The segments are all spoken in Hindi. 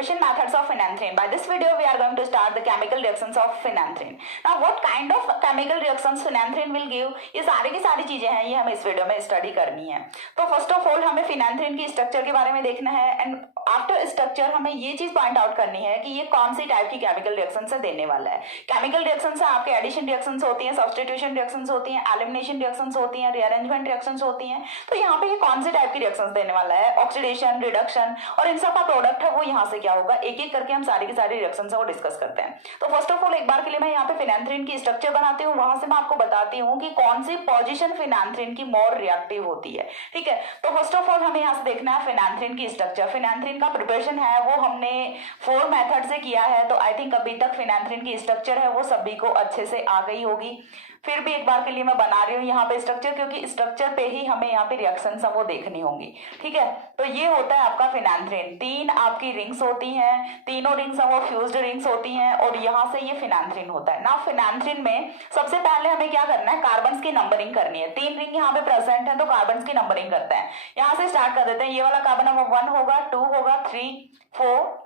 preparation methods of phenanthrene. By this video, we are going to start the chemical reactions of phenanthrene. Now, what kind of chemical reactions phenanthrene will give? ये सारी की सारी चीजें हैं, ये हमें इस वीडियो में स्टडी करनी है. तो फर्स्ट ऑफ ऑल हमें phenanthrene की स्ट्रक्चर के बारे में देखना है एंड आफ्टर स्ट्रक्चर हमें ये चीज पॉइंट आउट करनी है कि ये कौन सी टाइप की केमिकल रिएक्शन से देने वाला है. केमिकल रिएक्शन से आपके एडिशन रिएक्शंस होती हैं, सब्स्टिट्यूशन रिएक्शंस होती हैं, एलिमिनेशन रिएक्शंस होती हैं, रीअरेंजमेंट रिएक्शंस होती हैं. तो यहाँ पे ये कौन सी टाइप की रिएक्शंस देने वाला है? ऑक्सीडेशन, रिडक्शन और इन सब का प्रोडक्ट है वो यहाँ से क्या होगा, एक एक करके हम सारी की सारी रिएक्शंस वो डिस्कस करते हैं. तो फर्स्ट ऑफ ऑल एक बार के लिए मैं यहाँ पे फिनांथ्रीन की स्ट्रक्चर बनाती हूँ, वहां से मैं आपको बताती हूँ कि कौन सी पोजीशन फिनांथ्रीन की मोर रिएक्टिव होती है. ठीक है, तो फर्स्ट ऑफ ऑल हमें यहाँ से देखना है फिनांथ्रीन की स्ट्रक्चर. फिनांथ्रीन का प्रिपरेशन है वो हमने 4 मेथड से किया है, तो आई थिंक अभी तक फिनांथ्रीन की स्ट्रक्चर है वो सभी को अच्छे से आ गई होगी. फिर भी एक बार के लिए मैं बना रही हूँ यहाँ पे स्ट्रक्चर, क्योंकि स्ट्रक्चर पे ही हमें यहाँ पे रिएक्शंस वो देखनी होंगी. ठीक है, तो ये होता है आपका फिनांथ्रीन. 3 आपकी रिंग्स होती हैं, तीनों रिंग्स वो फ्यूज्ड रिंग्स होती हैं और यहाँ से ये फिनांथ्रीन होता है ना. फिनांथ्रीन में सबसे पहले हमें क्या करना है, कार्बन्स की नंबरिंग करनी है. 3 रिंग यहाँ पे प्रेजेंट है तो कार्बन्स की नंबरिंग करते हैं. यहाँ से स्टार्ट कर देते हैं. ये वाला कार्बन नंबर 1 होगा, 2 होगा, 3, 4,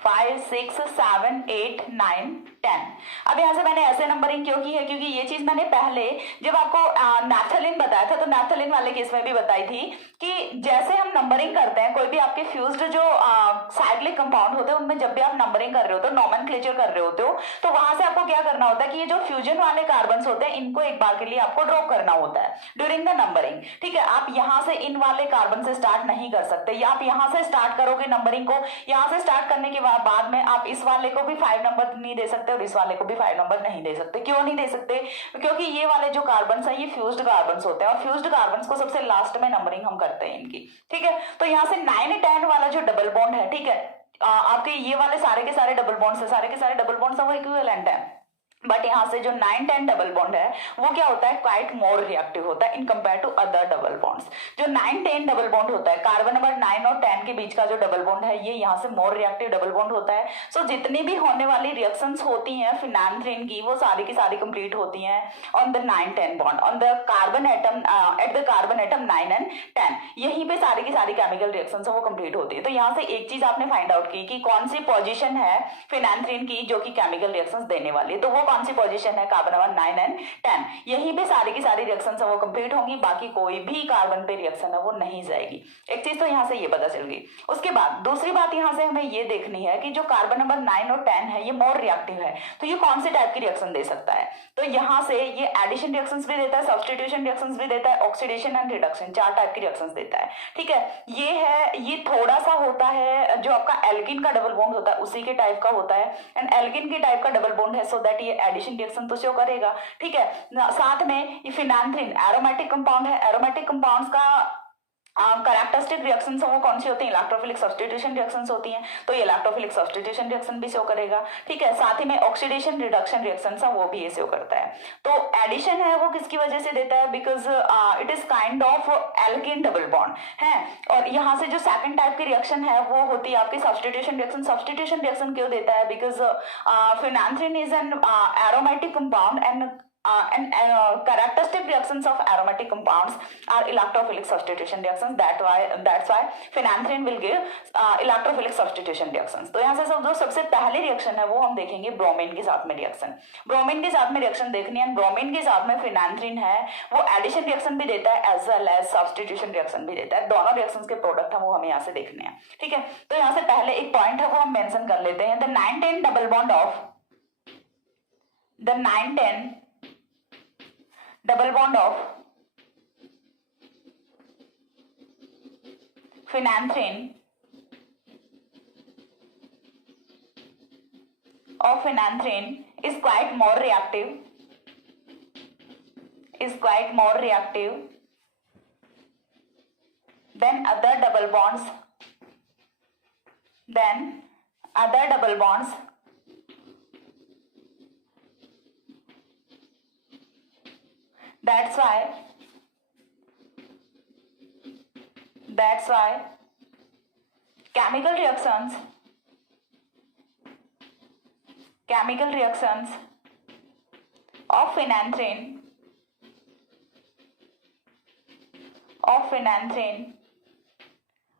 5, 6, 7, 8, 9, 10. अब यहाँ से मैंने ऐसे नंबरिंग क्यों की है, क्योंकि ये चीज मैंने पहले जब आपको नैफ्थलीन बताया था तो नैफ्थलीन वाले केस में भी बताई थी कि जैसे हम नंबरिंग करते हैं कोई भी आपके फ्यूज्ड जो साइक्लिक कंपाउंड होते हैं उनमें जब भी आप नंबरिंग कर रहे होते हो, नोमेनक्लेचर कर रहे होते हो, तो वहां से आपको क्या करना होता है कि ये जो फ्यूजन वाले कार्बन होते हैं इनको एक बार के लिए आपको ड्रॉप करना होता है ड्यूरिंग द नंबरिंग. ठीक है, आप यहाँ से इन वाले कार्बन से स्टार्ट नहीं कर सकते, या आप यहाँ से स्टार्ट करोगे नंबरिंग को. यहाँ से स्टार्ट करने के बाद में आप इस वाले को भी 5 नंबर नहीं दे सकते और इस वाले को भी 5 नंबर नहीं दे सकते. क्यों नहीं दे सकते? क्योंकि ये वाले जो कार्बन्स हैं ये फ्यूज्ड कार्बन्स होते हैं और फ्यूज्ड कार्बन्स को सबसे लास्ट में नंबरिंग हम करते हैं इनकी. ठीक है, तो यहाँ से 9, 10 वाला जो डबल बॉन्ड है, ठीक है, आपके ये वाले सारे के सारे डबल बॉन्ड्स है, सारे के सारे डबल बॉन्ड्स वो इक्विवेलेंट है. बट यहाँ से जो 9, 10 डबल बॉन्ड है वो क्या होता है, क्वाइट मोर रिएक्टिव होता है in compare to other double bonds. जो 9, 10 डबल बॉन्ड होता है, कार्बन नंबर 9 और 10 के बीच का जो डबल बॉन्ड है ये यहाँ से मोर रिएक्टिव डबल बॉन्ड होता है. सो जितनी भी होने वाली रिएक्शंस होती हैं फिनांथ्रीन की वो सारी की सारी कंप्लीट होती हैं on the 9, 10 bond on the carbon atom at the carbon atom 9 and 10. यहीं पे सारी की सारी केमिकल रिएक्शंस वो कंप्लीट होती है. तो यहाँ से एक चीज आपने फाइंड आउट की कि कौन सी पोजीशन है फिनांथ्रीन की जो कि केमिकल रिएक्शंस देने वाली है. तो वो कौन सी पोजीशन है, कार्बन नंबर 9 एंड 10. यहीं पे सारी की सारी रिएक्शंस वो कंप्लीट होंगी, बाकी कोई भी कार्बन पे रिएक्शन है वो नहीं जाएगी. एक चीज तो यहाँ से ये पता चल गई. उसके बाद दूसरी बात यहाँ से हमें ये देखनी है कि जो कार्बन नंबर 9 और 10 है ये मोर रिएक्टिव है, तो ये कौन से टाइप की रिएक्शन दे सकता है. तो यहाँ से ये एडिशन रिएक्शंस भी देता है, सब्स्टिट्यूशन रिएक्शंस भी देता है, ऑक्सीडेशन एंड रिडक्शन 4 टाइप की रिएक्शंस देता है. ठीक है, ये थोड़ा सा होता है जो आपका एल्किन का डबल बॉन्ड होता है उसी के टाइप का होता है एंड एल्किन के टाइप का डबल बॉन्ड है, सो दैट ये एडिशन रिएक्शन तो शो करेगा. ठीक है, साथ में ये फिनांथ्रीन एरोमेटिक कंपाउंड है. एरोमेटिक कंपाउंड्स का कैरेक्टरिस्टिक रिएक्शंस वो कौन सी होती है, इलेक्ट्रोफिलिक सब्स्टिट्यूशन रिएक्शंस होती हैं, तो ये इलेक्ट्रोफिलिक सब्स्टिट्यूशन रिएक्शन भी शो करेगा. ठीक है, साथ ही में ऑक्सीडेशन रिडक्शन रिएक्शंस वो भी ये शो करता है. तो एडिशन है वो किसकी वजह से देता है, because it is kind of alkene double bond है. और यहाँ से जो सेकंड टाइप की रिएक्शन है वो होती है आपकी सब्स्टिट्यूशन रिएक्शन. सब्स्टिट्यूशन रिएक्शन क्यों देता है, because phenanthrene is an aromatic compound and characteristic reactions of aromatic compounds are electrophilic substitution reactions. That's why phenanthrene will give electrophilic substitution reactions. तो यहाँ से जो सबसे पहली रिएक्शन है वो हम देखेंगे ब्रोमीन के साथ में रिएक्शन. ब्रोमीन के साथ में रिएक्शन देखनी है. ब्रोमीन के साथ में फिनांथ्रीन है वो एडिशन रिएक्शन भी देता है as well as substitution reaction भी देता है. दोनों रिएक्शंस के प्रोडक्ट है वो हमें यहाँ से देखने हैं. ठीक है, तो यहाँ से पहले एक पॉइंट है वो हम मेंशन कर लेते हैं. The 9, 10 double bond of double bond of phenanthrene is quite more reactive than other double bonds That's why chemical reactions of phenanthrene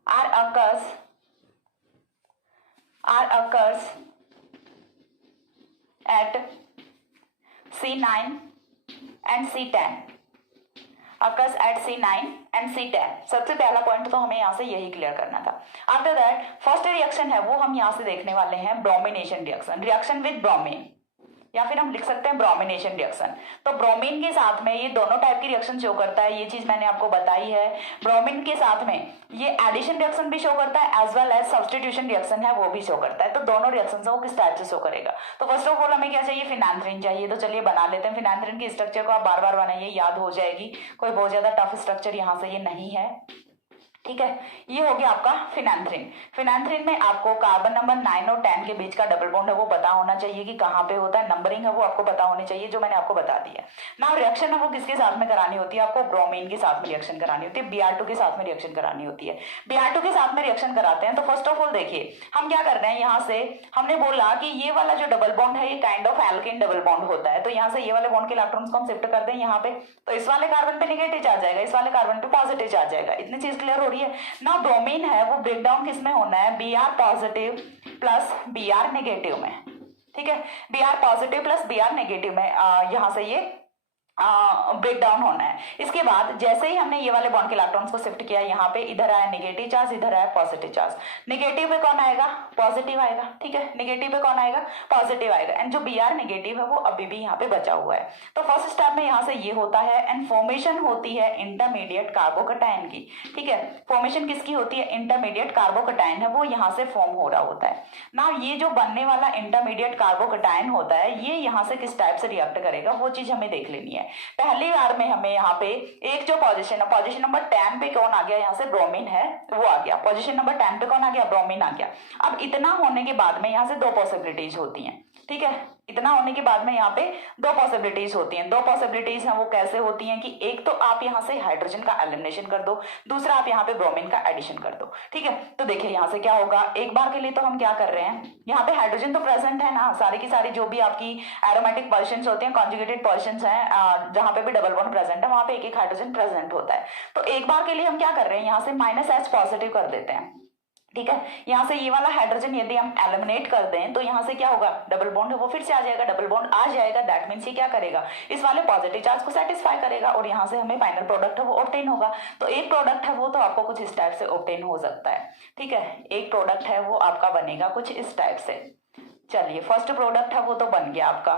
are occurs are occurs at C9 and C10, occurs at C9 and C10। सबसे पहला पॉइंट तो हमें यहाँ से यही क्लियर करना था। आफ्टर दैट फर्स्ट रिएक्शन है वो हम यहाँ से देखने वाले हैं bromination reaction, reaction with bromine, या फिर हम लिख सकते हैं ब्रोमिनेशन रिएक्शन। तो ब्रोमीन के साथ में ये दोनों टाइप की रिएक्शन शो करता है, ये चीज मैंने आपको बताई है। ब्रोमीन के साथ में ये एडिशन रिएक्शन भी शो करता है as well as substitution reaction है वो भी शो करता है। तो दोनों रिएक्शन वो किस टाइप से शो करेगा? तो फर्स्ट ऑफ ऑल हमें क्या चाहिए? फिनांथ्रीन चाहिए। तो चलिए बना लेते हैं। फिनांथ्रीन की स्ट्रक्चर को आप बार बार बनाइए, याद हो जाएगी, कोई बहुत ज्यादा टफ स्ट्रक्चर यहाँ से ये नहीं है। ठीक है, ये हो गया आपका फिनांथ्रीन। फिनांथ्रीन में आपको कार्बन नंबर 9 और 10 के बीच का डबल बॉन्ड है वो पता होना चाहिए कि कहाँ पे होता है, नंबरिंग है वो आपको पता होनी चाहिए, जो मैंने आपको बता दी है ना। रिएक्शन है वो किसके साथ में करानी होती है? आपको ब्रोमीन के साथ में रिएक्शन करानी होती है, Br2 के साथ में रिएक्शन करानी होती है। Br2 के साथ में रिएक्शन कराते हैं तो फर्स्ट ऑफ ऑल देखिए हम क्या कर रहे हैं, यहाँ से हमने बोला कि ये वाला जो डबल बॉन्ड है ये kind of alkene double bond होता है। तो यहाँ से ये वाले बॉन्ड के इलेक्ट्रॉन्स को हम शिफ्ट कर दें यहाँ पे, तो इस वाले कार्बन पे नेगेटिव चार्ज आएगा, इस वाले कार्बन पे पॉजिटिव चार्ज आएगा। इतनी चीज क्लियर हो रही है ना। ब्रोमीन है वो ब्रेक डाउन किस में होना है? Br positive plus Br negative में। ठीक है, Br positive plus Br negative में यहाँ से ये ब्रेक डाउन होना है। इसके बाद जैसे ही हमने ये वाले बॉन्ड के इलेक्ट्रॉन्स को शिफ्ट किया यहाँ पे, इधर आया नेगेटिव चार्ज, इधर आया पॉजिटिव चार्ज। नेगेटिव पे कौन आएगा? पॉजिटिव आएगा। ठीक है, नेगेटिव पे कौन आएगा? पॉजिटिव आएगा। एंड जो Br नेगेटिव है वो अभी भी यहाँ पे बचा हुआ है। तो फर्स्ट स्टेप में यहाँ से ये होता है एंड फॉर्मेशन होती है इंटरमीडिएट कार्बोकटायन की। ठीक है, फॉर्मेशन किसकी होती है? इंटरमीडिएट कार्बोकटायन है वो यहाँ से फॉर्म हो रहा होता है ना। ये जो बनने वाला इंटरमीडिएट कार्बोकटायन होता है ये यहाँ से किस टाइप से रिएक्ट करेगा वो चीज हमें देख लेनी है। पहली बार में हमें यहाँ पे एक जो पोजीशन है, पोजीशन नंबर 10 पे कौन आ गया? यहाँ से ब्रोमीन है वो आ गया। पोजीशन नंबर 10 पे कौन आ गया? ब्रोमीन आ गया। अब इतना होने के बाद में यहाँ से दो पॉसिबिलिटीज होती हैं। ठीक है, इतना होने के बाद में यहाँ पे दो पॉसिबिलिटीज होती हैं। दो पॉसिबिलिटीज हैं वो कैसे होती हैं कि एक तो आप यहाँ से हाइड्रोजन का एलिमिनेशन कर दो, दूसरा आप यहाँ पे ब्रोमीन का एडिशन कर दो। ठीक है, तो देखिए यहाँ से क्या होगा, एक बार के लिए तो हम क्या कर रहे हैं, यहाँ पे हाइड्रोजन तो प्रेजेंट है ना, सारी की सारी जो भी आपकी एरोमेटिक पोजीशंस होती हैं, कॉन्जुगेटेड पोजीशंस हैं, जहां पे भी डबल बॉन्ड प्रेजेंट है वहां पे एक एक हाइड्रोजन प्रेजेंट होता है। तो एक बार के लिए हम क्या कर रहे हैं, यहाँ से -H पॉजिटिव कर देते हैं। ठीक है, यहाँ से ये वाला हाइड्रोजन यदि हम एलिमिनेट कर दें तो यहाँ से क्या होगा, डबल बॉन्ड है वो फिर से आ जाएगा, डबल बॉन्ड आ जाएगा। दैट मीन्स ये क्या करेगा, इस वाले पॉजिटिव चार्ज को सेटिस्फाई करेगा और यहाँ से हमें फाइनल प्रोडक्ट है वो ऑब्टेन होगा। तो एक प्रोडक्ट है वो तो आपको कुछ इस टाइप से ऑब्टेन हो सकता है। ठीक है, एक प्रोडक्ट है वो आपका बनेगा कुछ इस टाइप से। चलिए, फर्स्ट प्रोडक्ट है वो तो बन गया आपका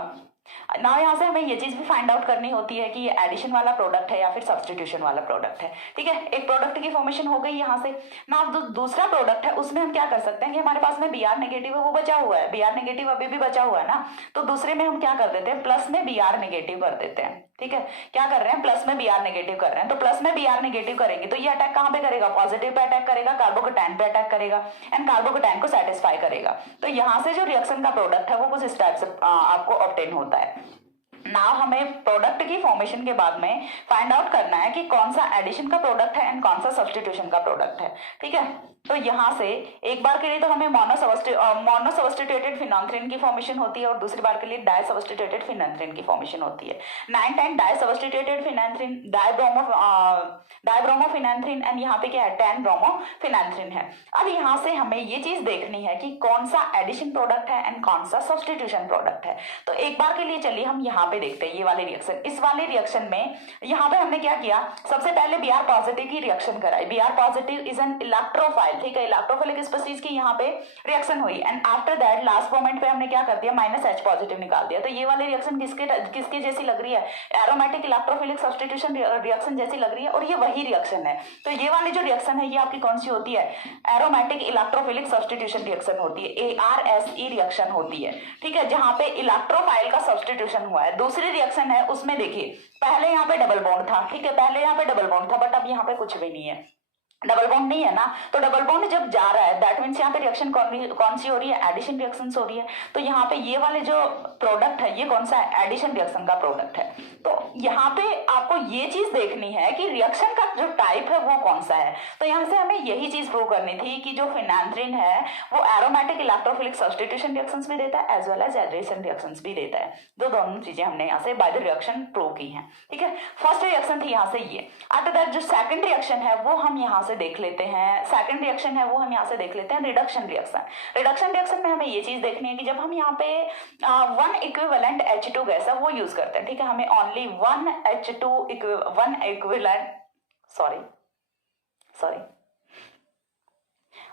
ना। यहाँ से हमें ये चीज भी फाइंड आउट करनी होती है कि ये एडिशन वाला प्रोडक्ट है या फिर सब्स्टिट्यूशन वाला प्रोडक्ट है। ठीक है, एक प्रोडक्ट की फॉर्मेशन हो गई यहाँ से ना। अब दूसरा प्रोडक्ट है उसमें हम क्या कर सकते हैं कि हमारे पास में Br नेगेटिव है वो बचा हुआ है, Br नेगेटिव अभी भी बचा हुआ है ना। तो दूसरे में हम क्या कर देते हैं, प्लस में Br नेगेटिव कर देते हैं। ठीक है, क्या कर रहे हैं, प्लस में Br नेगेटिव कर रहे हैं। तो प्लस में Br नेगेटिव करेंगे तो ये अटैक कहाँ पे करेगा, पॉजिटिव पे अटैक करेगा, कार्बोकटायन पे अटैक करेगा एंड कार्बोकटायन को सेटिस्फाई करेगा। तो यहाँ से जो रिएक्शन का प्रोडक्ट है वो कुछ इस टाइप से आपको ऑब्टेन होता है ना। हमें प्रोडक्ट की फॉर्मेशन के बाद में फाइंड आउट करना है कि कौन सा एडिशन का प्रोडक्ट है एंड कौन सा सब्स्टिट्यूशन का प्रोडक्ट है। ठीक है, तो यहाँ से एक बार के लिए तो हमें मोनोसब्स्टिट्यूटेड फिनांथ्रीन की फॉर्मेशन होती है और दूसरी बार के लिए डाइसब्स्टिट्यूटेड फिनांथ्रीन की फॉर्मेशन होती है। 9 डाइसब्स्टिट्यूटेड फिनांथ्रीन, डाइब्रोमोफिनांथ्रीन एंड यहाँ पे क्या है, 10 ब्रोमोफिनांथ्रीन है। अब यहाँ से हमें ये चीज देखनी है कि कौन सा एडिशन प्रोडक्ट है एंड कौन सा सब्स्टिट्यूशन प्रोडक्ट है। तो एक बार के लिए चलिए हम यहाँ पे देखते हैं ये वाले रिएक्शन। इस वाले रिएक्शन में यहाँ पे हमने क्या किया, सबसे पहले Br पॉजिटिव की रिएक्शन कराई। Br positive is an electrophile. ठीक है, इलेक्ट्रोफिलिक स्पीशीज की यहाँ पे रिएक्शन हुई and after that last moment पे हमने क्या कर दिया, -H पॉजिटिव निकाल दिया। तो ये वाली रिएक्शन किसके जैसी लग रही है, एरोमेटिक इलेक्ट्रोफिलिक सब्स्टिट्यूशन रिएक्शन जैसी लग रही है और ये वही रिएक्शन है। तो ये वाली जो रिएक्शन है ये आपकी कौन सी होती है, एरोमेटिक इलेक्ट्रोफिलिक सब्स्टिट्यूशन रिएक्शन होती है, ARSE रिएक्शन होती है। ठीक है, जहां पे इलेक्ट्रोफाइल का सब्स्टिट्यूशन हुआ है। दूसरी रिएक्शन है उसमें देखिए पहले यहाँ पे डबल बॉन्ड था। ठीक है, पहले यहाँ पे डबल बॉन्ड था बट अब यहाँ पे कुछ भी नहीं है, डबल बॉन्ड नहीं है ना। तो डबल बॉन्ड जब जा रहा है दैट मीन्स यहाँ पे रिएक्शन कौन सी हो रही है, एडिशन रिएक्शन हो रही है। तो यहाँ पे ये वाले जो प्रोडक्ट है ये कौन सा है, एडिशन रिएक्शन का प्रोडक्ट है। तो यहाँ पे आपको ये चीज देखनी है कि रिएक्शन का जो टाइप है वो कौन सा है। तो यहाँ से हमें यही चीज प्रूव करनी थी कि जो फिनांथ्रीन है वो एरोमेटिक इलेक्ट्रोफिलिक सब्स्टिट्यूशन रिएक्शंस भी देता है as well as addition reactions भी देता है। दोनों चीजें हमने यहाँ से बाय द रिएक्शन प्रूव की हैं। ठीक है, फर्स्ट रिएक्शन थी यहाँ से ये। आफ्टर दैट जो सेकंड रिएक्शन है वो हम यहाँ से देख लेते हैं, सेकंड रिएक्शन है वो हम यहाँ से देख लेते हैं रिडक्शन रिएक्शन। रिडक्शन रिएक्शन में हमें ये चीज देखनी है कि जब हम यहाँ पे वन इक्विवेलेंट H2 गैस है वो यूज करते हैं, ठीक है, हमें only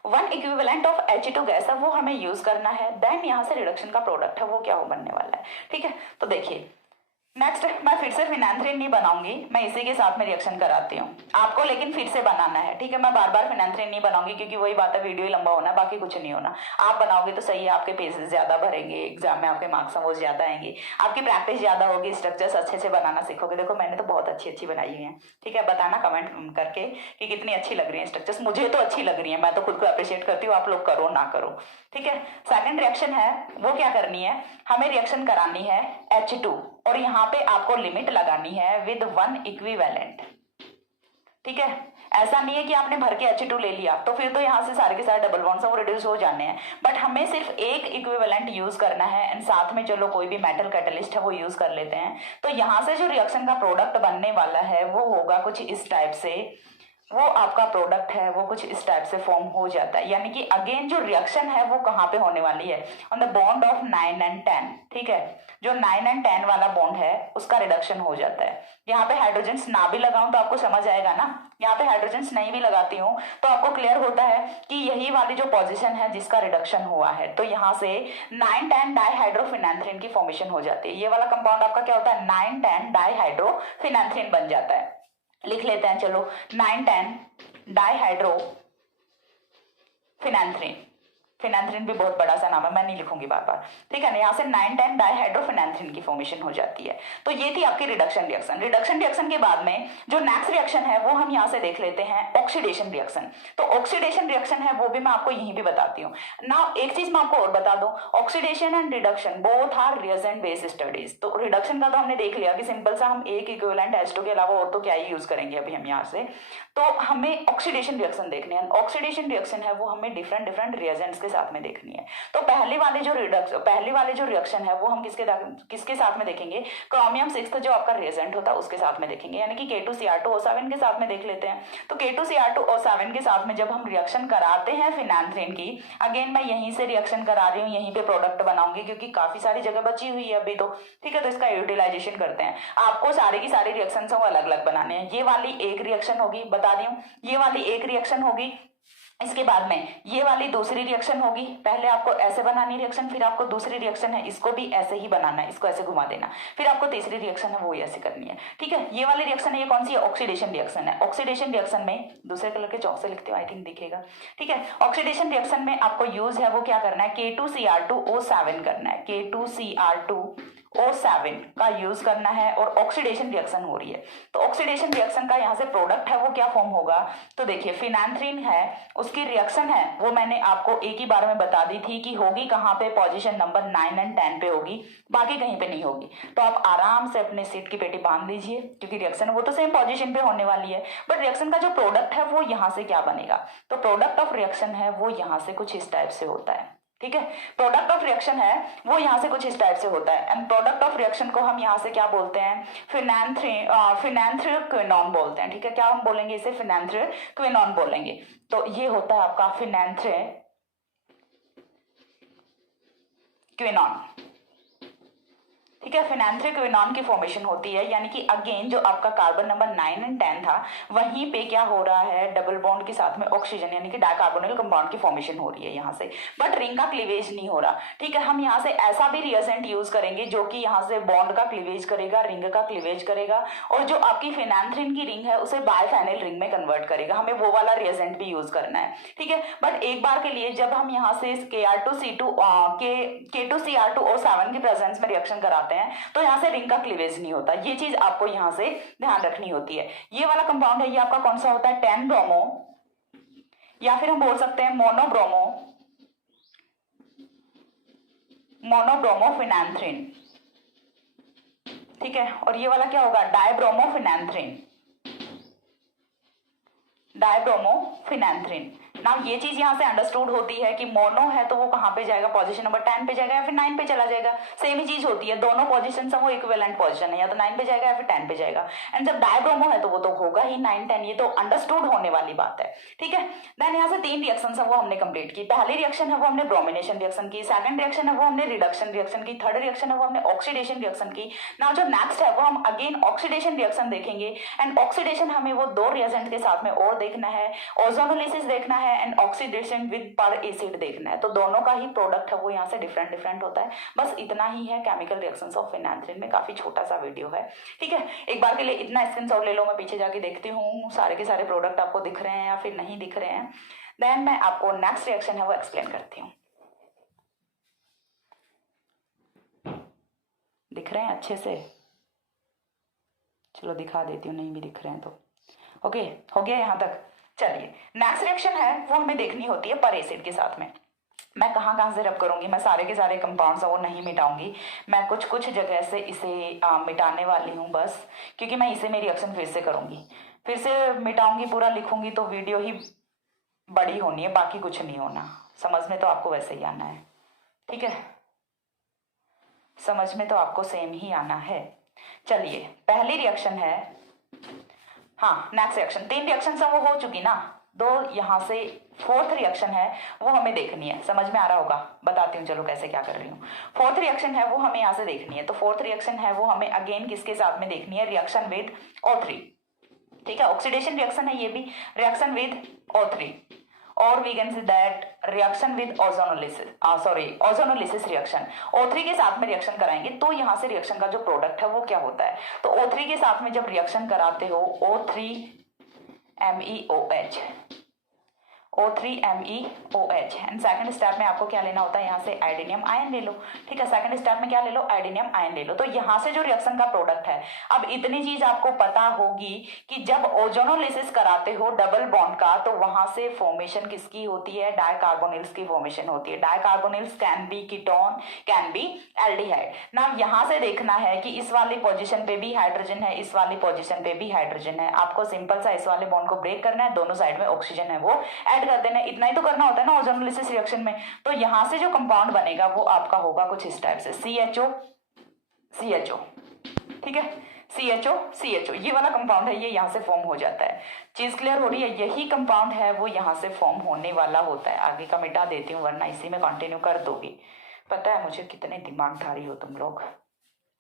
one equivalent of H2 gas है वो हमें यूज करना है। देन यहाँ से रिडक्शन का प्रोडक्ट है वो क्या हो बनने वाला है, ठीक है। तो देखिए नेक्स्ट मैं फिर से फिनांथ्रीन नहीं बनाऊंगी, मैं इसी के साथ में रिएक्शन कराती हूँ आपको, लेकिन फिर से बनाना है, ठीक है। मैं बार बार फिनांथ्रीन नहीं बनाऊंगी क्योंकि वही बात है, वीडियो ही लंबा होना है, बाकी कुछ नहीं होना। आप बनाओगे तो सही है, आपके पेजेस ज्यादा भरेंगे, एग्जाम में आपके मार्क्स वो ज्यादा आएंगे, आपकी प्रैक्टिस ज्यादा होगी, स्ट्रक्चर्स अच्छे से बनाना सीखोगे। देखो मैंने तो बहुत अच्छी बनाई हुई है, ठीक है। बताना कमेंट करके कि कितनी अच्छी लग रही है स्ट्रक्चर्स, मुझे तो अच्छी लग रही है, मैं तो खुद को अप्रिशिएट करती हूँ, आप लोग करो ना करो, ठीक है। सेकंड रिएक्शन है वो क्या करनी है, हमें रिएक्शन करानी है H2 और यहाँ पे आपको लिमिट लगानी है विद वन इक्विवेलेंट, ठीक है। ऐसा नहीं है कि आपने भर के H2 ले लिया तो फिर तो यहाँ से सारे के सारे डबल बॉन्ड्स वो रिड्यूस हो जाने हैं, बट हमें सिर्फ एक इक्विवेलेंट यूज करना है एंड साथ में चलो कोई भी मेटल कैटलिस्ट है वो यूज कर लेते हैं। तो यहाँ से जो रिएक्शन का प्रोडक्ट बनने वाला है वो होगा कुछ इस टाइप से, वो आपका प्रोडक्ट है वो कुछ इस टाइप से फॉर्म हो जाता है। यानी कि अगेन जो रिएक्शन है वो कहाँ पे होने वाली है, on the bond of 9 and 10, ठीक है। जो 9 and 10 वाला बॉन्ड है उसका रिडक्शन हो जाता है। यहाँ पे हाइड्रोजन्स ना भी लगाऊं तो आपको समझ आएगा ना, यहाँ पे हाइड्रोजन्स नहीं भी लगाती हूँ तो आपको क्लियर होता है कि यही वाली जो पोजीशन है जिसका रिडक्शन हुआ है। तो यहाँ से 9,10 डाइहाइड्रोफिनांथ्रीन की फॉर्मेशन हो जाती है। ये वाला कंपाउंड आपका क्या होता है, 9,10 डाइहाइड्रोफिनांथ्रीन बन जाता है। लिख लेते हैं चलो, 9,10 डाइहाइड्रोफिनांथ्रीन। फिनांथ्रीन भी बहुत बड़ा सा नाम है, मैं नहीं लिखूंगी बार बार, ठीक है ना। यहाँ से 9,10 डाइहाइड्रोफिनांथ्रीन की फॉर्मेशन हो जाती है। तो ये थी आपकी रिडक्शन रिएक्शन। रिडक्शन रिएक्शन के बाद में जो नेक्स्ट रिएक्शन है वो हम यहाँ से देख लेते हैं ऑक्सीडेशन रिएक्शन। तो ऑक्सीडेशन रिएक्शन है वो भी मैं आपको यहीं भी बताती हूँ ना। एक चीज मैं आपको और बता दूं, oxidation and reduction both are reagent based studies. तो रिडक्शन का तो हमने देख लिया कि सिंपल सा हम एक इक्विवेलेंट H2 के अलावा और तो क्या ही यूज करेंगे अभी हम यहाँ से। तो हमें ऑक्सीडेशन रिएक्शन देखनी है। ऑक्सीडेशन रिएक्शन है वो हमें डिफरेंट रिएजेंट्स के साथ में देखनी है। तो पहले वाले जो रिएक्शन है वो हम किसके साथ में देखेंगे, क्रोमियम 6 जो आपका रिएजेंट होता है उसके साथ में देखेंगे, यानी कि K2Cr2O7 के साथ में देख लेते हैं। तो K2Cr2O7 के साथ में जब हम रिएक्शन कराते हैं फिनांथ्रीन की, अगेन मैं यहीं से रिएक्शन करा रही हूँ, यहीं पे प्रोडक्ट बनाऊंगी क्योंकि काफी सारी जगह बची हुई है अभी तो, ठीक है। तो इसका यूटिलाइजेशन करते हैं। आपको सारे की सारी रिएक्शन वो अलग अलग बनाने हैं। ये वाली एक रिएक्शन होगी, बता दी हूँ, ये वाली एक रिएक्शन होगी। इसके बाद में ये वाली दूसरी रिएक्शन होगी। पहले आपको ऐसे बनानी रिएक्शन, फिर आपको दूसरी रिएक्शन है इसको भी ऐसे ही बनाना है, इसको ऐसे घुमा देना, फिर आपको तीसरी रिएक्शन है वो ऐसे करनी है, ठीक है। ये वाली रिएक्शन है, ये कौन सी है, ऑक्सीडेशन रिएक्शन है। ऑक्सीडेशन रिएक्शन में दूसरे कलर के चौक से लिखते हो, आई थिंक दिखेगा, ठीक है। ऑक्सीडेशन रिएक्शन में आपको यूज है वो क्या करना है, K2Cr2O7 करना है, K2Cr2O7 का यूज करना है और ऑक्सीडेशन रिएक्शन हो रही है। तो ऑक्सीडेशन रिएक्शन का यहाँ से प्रोडक्ट है वो क्या फॉर्म होगा, तो देखिए फिनांथ्रीन है उसकी रिएक्शन है वो मैंने आपको एक ही बार में बता दी थी कि होगी कहाँ पे, पोजीशन नंबर 9 and 10 पे होगी, बाकी कहीं पे नहीं होगी। तो आप आराम से अपने सीट की पेटी बांध लीजिए क्योंकि रिएक्शन वो तो सेम पोजीशन पे होने वाली है, बट रिएक्शन का जो प्रोडक्ट है वो यहाँ से क्या बनेगा, तो प्रोडक्ट ऑफ रिएक्शन है वो यहाँ से कुछ इस टाइप से होता है, ठीक है। प्रोडक्ट ऑफ रिएक्शन है वो यहाँ से कुछ इस टाइप से होता है एंड प्रोडक्ट ऑफ रिएक्शन को हम यहाँ से क्या बोलते हैं, फिनांथ्रिक्विनोन बोलते हैं, ठीक है। क्या हम बोलेंगे इसे, फिनांथ्रिक्विनोन बोलेंगे। तो ये होता है आपका फिनांथ्रिक्विनोन, ठीक है। फिनांथ्रिक्विनोन की फॉर्मेशन होती है, यानी कि अगेन जो आपका कार्बन नंबर 9 and 10 था वहीं पे क्या हो रहा है, डबल बॉन्ड के साथ में ऑक्सीजन यानी कि डाइकार्बोनिल कंपाउंड की फॉर्मेशन हो रही है यहाँ से, बट रिंग का क्लीवेज नहीं हो रहा, ठीक है। हम यहाँ से ऐसा भी रिएजेंट यूज करेंगे जो कि यहाँ से बॉन्ड का क्लीवेज करेगा, रिंग का क्लीवेज करेगा और जो आपकी फिनांथ्रीन की रिंग है उसे बायफेनिल रिंग में कन्वर्ट करेगा। हमें वो वाला रिएजेंट भी यूज करना है, ठीक है। बट एक बार के लिए जब हम यहाँ से K2Cr2O7 की प्रेजेंस में रिएक्शन कराते हैं तो यहाँ से रिंग का क्लीवेज नहीं होता, ये चीज आपको यहाँ से ध्यान रखनी होती है। ये वाला कंपाउंड है ये आपका कौन सा होता है, 10 ब्रोमो या फिर हम बोल सकते हैं मोनोब्रोमोफिनांथ्रीन, ठीक है। और ये वाला क्या होगा, डायब्रोमोफिनांथ्रीन। ना ये चीज यहाँ से अंडरस्टूड होती है कि मोनो है तो वो कहाँ पे जाएगा, पोजीशन नंबर 10 पे जाएगा या फिर 9 पे चला जाएगा। सेम ही चीज होती है, दोनों पोजीशन से वो इक्विवेलेंट पोजीशन है, या तो 9 पे जाएगा या फिर 10 पे जाएगा। एंड जब डायब्रोमो है तो वो तो होगा ही 9 10, ये तो अंडरस्टूड होने वाली बात है, ठीक है। देन यहाँ से 3 रिएक्शन है वो हमने कंप्लीट की। पहली रिएक्शन है वो हमने ब्रोमिनेशन रिएक्शन की, सेकंड रिएक्शन है वो हमने रिडक्शन रिएक्शन की, थर्ड रिएक्शन है वो हमने ऑक्सीडेशन रिएक्शन की। नाउ जो नेक्स्ट है वो हम अगेन ऑक्सीडेशन रिएक्शन देखेंगे। एंड ऑक्सीडेशन हमें वो 2 रिएजेंट के साथ में और देखना है, ओजोनोलिसिस देखना है एंड ऑक्सीडेशन विद पर एसिड देखना है। तो दोनों का ही प्रोडक्ट है वो यहाँ से डिफरेंट डिफरेंट होता है। बस इतना ही है केमिकल रिएक्शंस ऑफ फिनांथ्रीन में, काफी छोटा सा वीडियो है, ठीक है। एक बार के लिए इतना स्क्रीनशॉट ले लो, मैं पीछे जाके देखती हूँ सारे के सारे प्रोडक्ट आपको दिख रहे हैं या फिर नहीं दिख रहे हैं। देन मैं आपको नेक्स्ट रिएक्शन है वो एक्सप्लेन करती हूँ। दिख रहे हैं अच्छे से? चलो दिखा देती हूँ, नहीं भी दिख रहे हैं तो ओके, हो गया यहाँ तक। चलिए नेक्स्ट रिएक्शन है वो हमें देखनी होती है पर एसिड के साथ में। मैं कहाँ कहाँ से रब करूंगी, मैं सारे के सारे कंपाउंड्स वो नहीं मिटाऊंगी, मैं कुछ कुछ जगह से इसे मिटाने वाली हूँ बस, क्योंकि मैं इसे मेरी रिएक्शन फिर से करूंगी, फिर से मिटाऊंगी, पूरा लिखूंगी तो वीडियो ही बड़ी होनी है, बाकी कुछ नहीं होना। समझ में तो आपको वैसे ही आना है, ठीक है, समझ में तो आपको सेम ही आना है। चलिए पहली रिएक्शन है, हाँ नेक्स्ट रिएक्शन, 3 रिएक्शन वो हो चुकी ना, 2 यहाँ से, 4th रिएक्शन है वो हमें देखनी है। समझ में आ रहा होगा, बताती हूँ चलो कैसे क्या कर रही हूँ। 4th रिएक्शन है वो हमें यहाँ से देखनी है। तो 4th रिएक्शन है वो हमें अगेन किसके साथ में देखनी है, रिएक्शन विद O3, ठीक है। ऑक्सीडेशन रिएक्शन है ये भी, रिएक्शन विद O3, और we can see that reaction with ozonolysis, ozonolysis reaction. O3 के साथ में रिएक्शन कराएंगे तो यहाँ से रिएक्शन का जो प्रोडक्ट है वो क्या होता है। तो O3 के साथ में जब रिएक्शन कराते हो, O3MEOH, O3MEOH, and second step में आपको क्या लेना होता है, यहाँ से आयोडीनियम आयन ले लो, ठीक है। सेकंड स्टेप में क्या ले लो, आयोडीनियम आयन ले लो। तो यहाँ से जो रिएक्शन का प्रोडक्ट है, अब इतनी चीज आपको पता होगी कि जब ओजोनोलिसिस कराते हो डबल बॉन्ड का, तो वहां से फॉर्मेशन किसकी होती है, डाइकार्बोनिल्स की फॉर्मेशन होती है। Dicarbonyls can be ketone, can be aldehyde. ना यहाँ से देखना है कि इस वाली पोजीशन पे भी हाइड्रोजन है, इस वाली पोजीशन पे भी हाइड्रोजन है। आपको सिंपल सा इस वाले बॉन्ड को ब्रेक करना है, दोनों साइड में ऑक्सीजन है वो ऐड कर देना, इतना ही तो करना होता है ना ओजोनोलिसिस रिएक्शन में। तो यहां से जो कंपाउंड बनेगा वो आपका होगा कुछ इस टाइप से, CHO CHO, ठीक है, CHO CHO, ये वाला कंपाउंड है, ये यहाँ से फॉर्म हो जाता है। चीज क्लियर हो रही है, यही कंपाउंड है वो यहाँ से फॉर्म होने वाला होता है। आगे का मिटा देती हूँ वरना इसी में कंटिन्यू कर दोगी। पता है मुझे कितने दिमागधारी हो तुम लोग,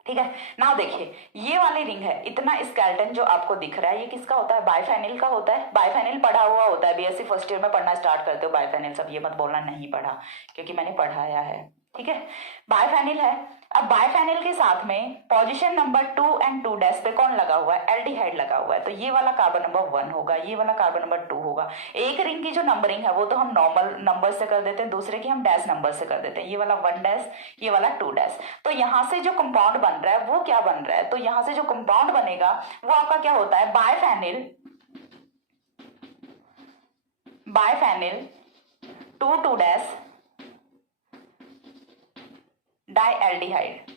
ठीक है। ना देखिए ये वाली रिंग है, इतना स्केलेटन जो आपको दिख रहा है ये किसका होता है, बाइफेनिल का होता है। बाइफेनिल पढ़ा हुआ होता है, BSc फर्स्ट ईयर में पढ़ना स्टार्ट करते हो बाइफेनिल, सब ये मत बोलना नहीं पढ़ा, क्योंकि मैंने पढ़ाया है, ठीक है। बाइफेनिल है। अब बाइफेनिल के साथ में पोजीशन नंबर 2 and 2 डैश पे कौन लगा हुआ है, एल्डिहाइड लगा हुआ है। तो ये वाला कार्बन नंबर 1 होगा, ये वाला कार्बन नंबर 2 होगा। एक रिंग की जो नंबरिंग है वो तो हम नॉर्मल नंबर से कर देते हैं, दूसरे की हम डैश नंबर से कर देते हैं। ये वाला 1 डैश, ये वाला 2 डैश। तो यहाँ से जो कंपाउंड बन रहा है वो क्या बन रहा है, तो यहाँ से जो कंपाउंड बनेगा वो आपका क्या होता है, बाइफेनिल 2 डैश डाइएल्डिहाइड,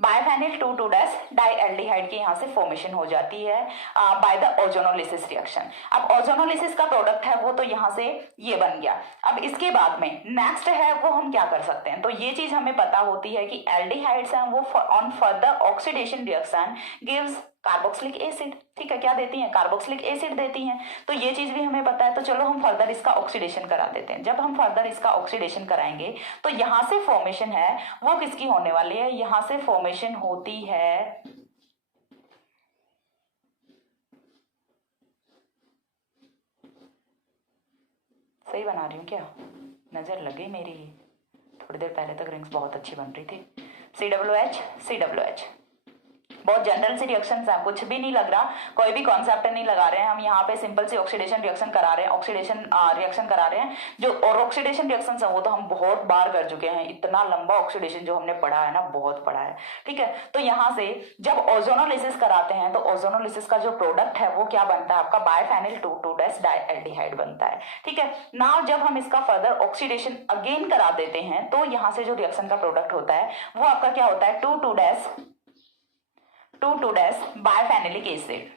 बाइफेनिल 2 डैश डाइएल्डिहाइड की यहाँ से फॉर्मेशन हो जाती है बाय द ओजोनोलिसिस रिएक्शन। अब ओजोनोलिसिस का प्रोडक्ट है वो तो यहाँ से ये बन गया। अब इसके बाद में नेक्स्ट है वो हम क्या कर सकते हैं, तो ये चीज हमें पता होती है कि एल्डिहाइड्स हैं वो on further oxidation reaction gives carboxylic acid, ठीक है। क्या देती हैं, कार्बोक्सिलिक एसिड देती हैं। तो ये चीज भी हमें पता है। तो चलो हम फर्दर इसका ऑक्सीडेशन करा देते हैं। जब हम फर्दर इसका ऑक्सीडेशन कराएंगे तो यहां से फॉर्मेशन है वो किसकी होने वाली है, यहां से फॉर्मेशन होती है सही बना रही हूँ क्या, नजर लगे मेरी, थोड़ी देर पहले तक रिंग्स बहुत अच्छी बन रही थी। COOH बहुत जनरल सी रिएक्शंस हैं, कुछ भी नहीं लग रहा, कोई भी कॉन्सेप्ट नहीं लगा रहे हैं हम यहाँ पे, सिंपल सी ऑक्सीडेशन रिएक्शन करा रहे हैं, ऑक्सीडेशन रिएक्शन करा रहे हैं। जो और ऑक्सीडेशन रिएक्शंस हैं वो तो हम बहुत बार कर चुके हैं, इतना लंबा ऑक्सीडेशन जो हमने पढ़ा है ना, बहुत पढ़ा है, ठीक है। तो यहाँ से जब ओजोनोलिसिस कराते हैं तो ओजोनोलिसिस का जो प्रोडक्ट है वो क्या बनता है आपका, बाइफेनिल 2 डैश डाइएल्डिहाइड बनता है, ठीक है। नाउ जब हम इसका फर्दर ऑक्सीडेशन अगेन करा देते हैं तो यहाँ से जो रिएक्शन का प्रोडक्ट होता है वो आपका क्या होता है, 2 डैश बाइफेनिलिक एसिड,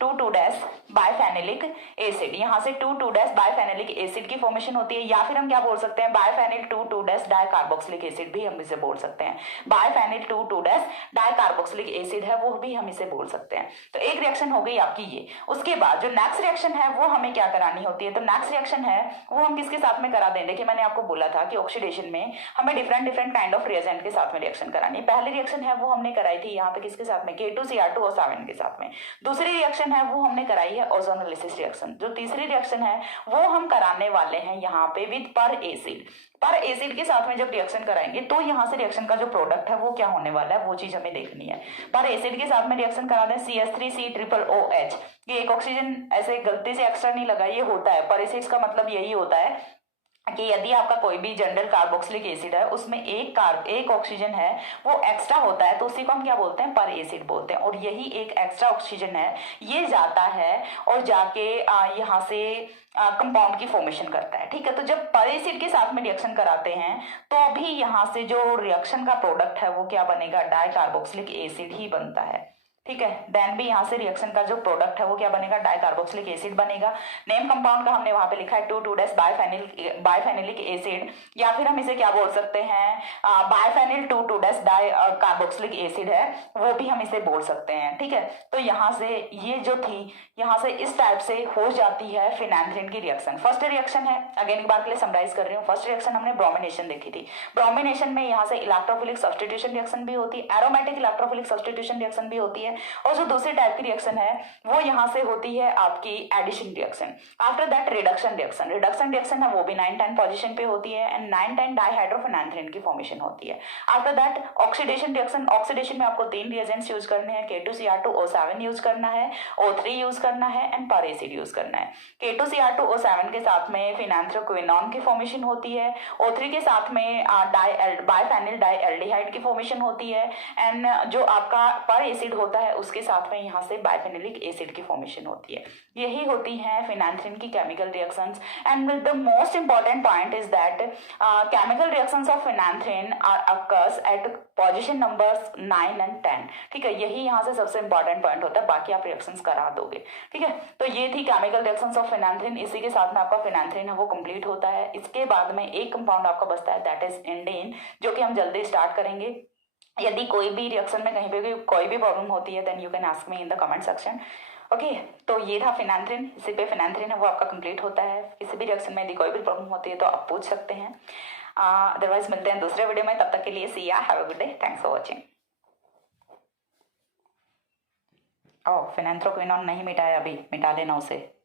2,2- बायफेनिलिक एसिड, यहाँ से 2,2- बायफेनिलिक एसिड की फॉर्मेशन होती है, या फिर हम क्या बोल सकते हैं, बायफेनिल 2,2- डाइकार्बोक्सिलिक एसिड भी हम इसे बोल सकते हैं। बायफेनिल 2,2- डाइकार्बोक्सिलिक एसिड है वो भी हम इसे बोल सकते हैं। तो एक रिएक्शन हो गई आपकी ये। उसके बाद जो नेक्स्ट रिएक्शन है वो हमें क्या करानी होती है, तो नेक्स्ट रिएक्शन है वो हम किसके साथ में करा दें। देखिए मैंने आपको बोला था कि ऑक्सीडेशन में हमें डिफरेंट काइंड ऑफ रिएजेंट के साथ में रिएक्शन करानी है। पहली रिएक्शन है वो हमने कराई थी यहाँ पे किसके साथ में, K2Cr2O7 के साथ में। दूसरी रिएक्शन है वो हमने कराई है ओजोनोलिसिस रिएक्शन। जो तीसरी रिएक्शन है वो हम कराने वाले हैं यहाँ पे विद पर एसिड। पर एसिड के साथ में जब रिएक्शन कराएंगे तो यहाँ से रिएक्शन का जो प्रोडक्ट है वो क्या होने वाला है वो चीज हमें देखनी है। पर एसिड के साथ में रिएक्शन करा दें CH3C OH, ये एक ऑक्सीजन ऐसे गलती से एक्स्ट्रा नहीं लगा, ये होता है। पर एसिड का मतलब यही होता है कि यदि आपका कोई भी जनरल कार्बोक्सिलिक एसिड है उसमें एक ऑक्सीजन है वो एक्स्ट्रा होता है तो उसी को हम क्या बोलते हैं, पर एसिड बोलते हैं। और यही एक एक्स्ट्रा ऑक्सीजन है, ये जाता है और जाके यहाँ से कंपाउंड की फॉर्मेशन करता है। ठीक है, तो जब पर एसिड के साथ में रिएक्शन कराते हैं तो भी यहाँ से जो रिएक्शन का प्रोडक्ट है वो क्या बनेगा, डाइकार्बोक्सिलिक एसिड ही बनता है। ठीक है, देन भी यहाँ से रिएक्शन का जो प्रोडक्ट है वो क्या बनेगा, डाइकार्बोक्सिलिक एसिड बनेगा। नेम कंपाउंड का हमने वहां पे लिखा है 2,2- बायफेनिलिक एसिड, या फिर हम इसे क्या बोल सकते हैं, बायफेनिल 2,2- डाइकार्बोक्सिलिक एसिड है वो भी हम इसे बोल सकते हैं। ठीक है, तो यहाँ से ये जो थी यहाँ से इस टाइप से हो जाती है फिनांथ्रीन की रिएक्शन। फर्स्ट रिएक्शन है, अगेन एक बार के लिए समराइज कर रही हूँ। फर्स्ट रिएक्शन हमने ब्रोमिनेशन देखी थी। ब्रोमिनेशन में यहाँ से इलेक्ट्रोफिलिक सब्स्टिट्यूशन रिएक्शन भी होती है, एरोमेटिक इलेक्ट्रोफिलिक सब्स्टिट्यूशन रिएक्शन भी होती है। और जो दूसरी टाइप की रिएक्शन है वो यहाँ से होती है आपकी addition reaction. After that reduction reaction, reduction reaction है वो भी 9-10 पोजीशन पे होती है एंड 9-10 डाइहाइड्रोफिनांथ्रीन की फॉर्मेशन होती है। After that oxidation reaction, oxidation में आपको 3 रिएजेंट्स यूज करने हैं, K2Cr2O7 यूज करना है, O3 यूज करना है एंड पर एसिड यूज करना है। K2Cr2O7 के साथ में फिनांथ्रोक्विनोन की फॉर्मेशन होती है, O3 के साथ में बायफेनिल डाइएल्डिहाइड की फॉर्मेशन होती है एंड जो आपका पर एसिड होता है उसके साथ में यहाँ से बायफेनिलिक एसिड की फॉर्मेशन होती है। यही होती है फिनांथ्रीन की chemical reactions. And the most important point is that chemical reactions of phenanthrene are occurs at position numbers 9 and 10। ठीक है, यही यहाँ से सबसे इंपॉर्टेंट पॉइंट होता है, बाकी आप रिएक्शंस करा दोगे। ठीक है, तो ये थी केमिकल रिएक्शंस ऑफ फिनांथ्रीन। इसी के साथ में आपका फिनांथ्रीन है वो कंप्लीट होता है। इसके बाद में एक कंपाउंड आपका बचता है दैट इज इंडेन, जो कि हम जल्दी स्टार्ट करेंगे। यदि कोई भी रिएक्शन में कहीं पे कोई भी प्रॉब्लम होती है then you can ask me in the comment section. Okay, तो ये था फिनांथ्रीन। इसी पे फिनांथ्रीन है वो आपका कंप्लीट होता है। किसी भी रिएक्शन में यदि कोई भी प्रॉब्लम होती है तो आप पूछ सकते हैं। अदरवाइज मिलते हैं दूसरे वीडियो में, तब तक के लिए see ya, have a good day, thanks for watching. Phenanthroquinone नहीं मिटाया अभी, मिटा लेना उसे।